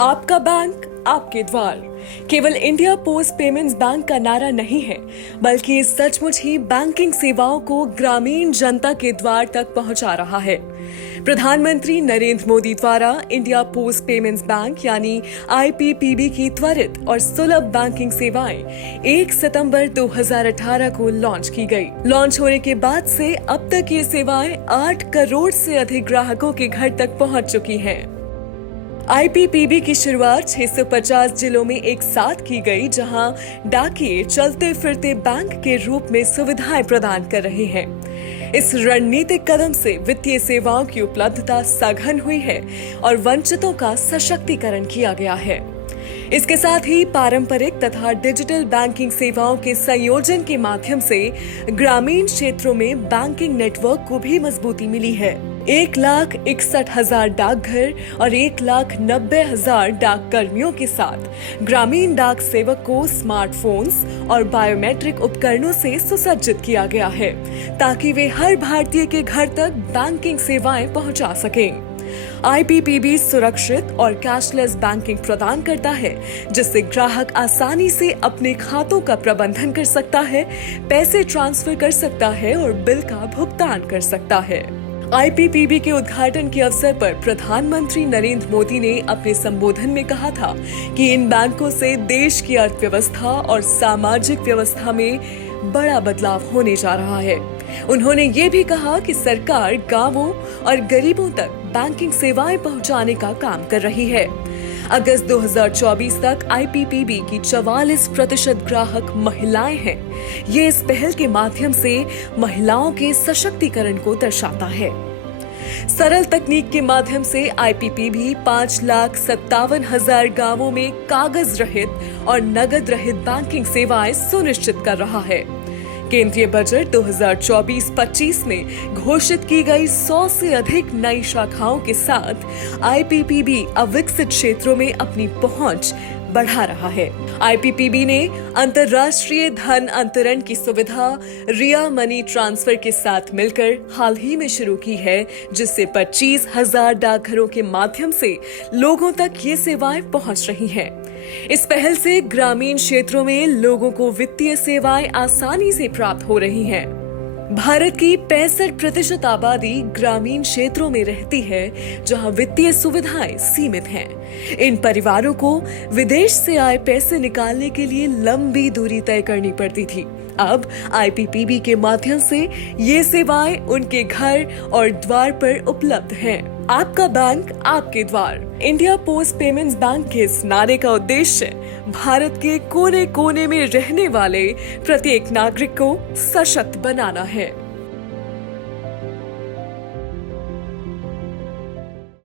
आपका बैंक आपके द्वार केवल इंडिया पोस्ट पेमेंट्स बैंक का नारा नहीं है, बल्कि सचमुच ही बैंकिंग सेवाओं को ग्रामीण जनता के द्वार तक पहुंचा रहा है। प्रधानमंत्री नरेंद्र मोदी द्वारा इंडिया पोस्ट पेमेंट्स बैंक यानी आईपीपीबी की त्वरित और सुलभ बैंकिंग सेवाएं 1 सितंबर 2018 को लॉन्च की गई। लॉन्च होने के बाद से अब तक ये सेवाएं 8 करोड़ से अधिक ग्राहकों के घर तक पहुंच चुकी हैं। आईपीपीबी की शुरुआत 650 जिलों में एक साथ की गई, जहां डाकिये चलते फिरते बैंक के रूप में सुविधाएं प्रदान कर रहे हैं। इस रणनीतिक कदम से वित्तीय सेवाओं की उपलब्धता सघन हुई है और वंचितों का सशक्तिकरण किया गया है। इसके साथ ही पारंपरिक तथा डिजिटल बैंकिंग सेवाओं के संयोजन के माध्यम से ग्रामीण क्षेत्रों में बैंकिंग नेटवर्क को भी मजबूती मिली है। 1,61,000 डाकघर और 1,90,000 डाक कर्मियों के साथ ग्रामीण डाक सेवक को स्मार्टफोन्स और बायोमेट्रिक उपकरणों से सुसज्जित किया गया है, ताकि वे हर भारतीय के घर तक बैंकिंग सेवाएं पहुंचा सकें। आईपीपीबी सुरक्षित और कैशलेस बैंकिंग प्रदान करता है, जिससे ग्राहक आसानी से अपने खातों का प्रबंधन कर सकता है, पैसे ट्रांसफर कर सकता है और बिल का भुगतान कर सकता है। आईपीपीबी के उद्घाटन के अवसर पर प्रधानमंत्री नरेंद्र मोदी ने अपने संबोधन में कहा था कि इन बैंकों से देश की अर्थव्यवस्था और सामाजिक व्यवस्था में बड़ा बदलाव होने जा रहा है। उन्होंने ये भी कहा कि सरकार गांवों और गरीबों तक बैंकिंग सेवाएं पहुंचाने का काम कर रही है। अगस्त 2024 तक आईपीपीबी की 44% ग्राहक महिलाएं हैं। ये इस पहल के माध्यम से महिलाओं के सशक्तिकरण को दर्शाता है। सरल तकनीक के माध्यम से आईपीपीबी 5,57,000 गांवों में कागज रहित और नगद रहित बैंकिंग सेवाएं सुनिश्चित कर रहा है। केंद्रीय बजट 2024-25 में घोषित की गई 100 से अधिक नई शाखाओं के साथ आईपीपीबी अविकसित क्षेत्रों में अपनी पहुंच बढ़ा रहा है। आईपीपीबी ने अंतर्राष्ट्रीय धन अंतरण की सुविधा रिया मनी ट्रांसफर के साथ मिलकर हाल ही में शुरू की है, जिससे 25,000 डाकघरों के माध्यम से लोगों तक ये सेवाएं पहुंच रही हैं। इस पहल से ग्रामीण क्षेत्रों में लोगों को वित्तीय सेवाएं आसानी से प्राप्त हो रही हैं। भारत की 65% आबादी ग्रामीण क्षेत्रों में रहती है, जहां वित्तीय सुविधाएं सीमित हैं। इन परिवारों को विदेश से आए पैसे निकालने के लिए लंबी दूरी तय करनी पड़ती थी। अब आईपीपीबी के माध्यम से ये सेवाएं उनके घर और द्वार पर उपलब्ध हैं। आपका बैंक आपके द्वार। इंडिया पोस्ट पेमेंट्स बैंक के इस नारे का उद्देश्य भारत के कोने कोने में रहने वाले प्रत्येक नागरिक को सशक्त बनाना है।